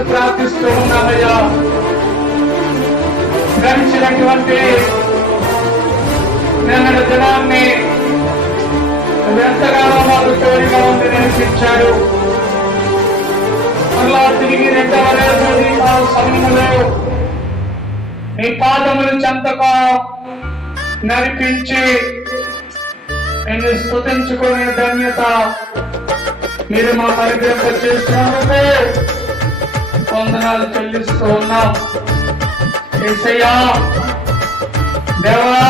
నేను ప్రార్థిస్తూ ఉన్నానయ్యా. గడిచినటువంటి నిన్న దినాన్ని ఎంతగానో మాకు తోడుగా ఉంది నేర్పించాడు. మరలా తిరిగి రెండవ రోజు సమయంలో నీ పాదములు చెంతగా నడిపించి నిన్ను స్తుతించుకునే ధన్యత మీరు మా పరిగ్రహ చేస్తున్నందుకు వందనాలు చెల్లిస్తూ ఉన్నాం. యేసయ్యా, దేవా,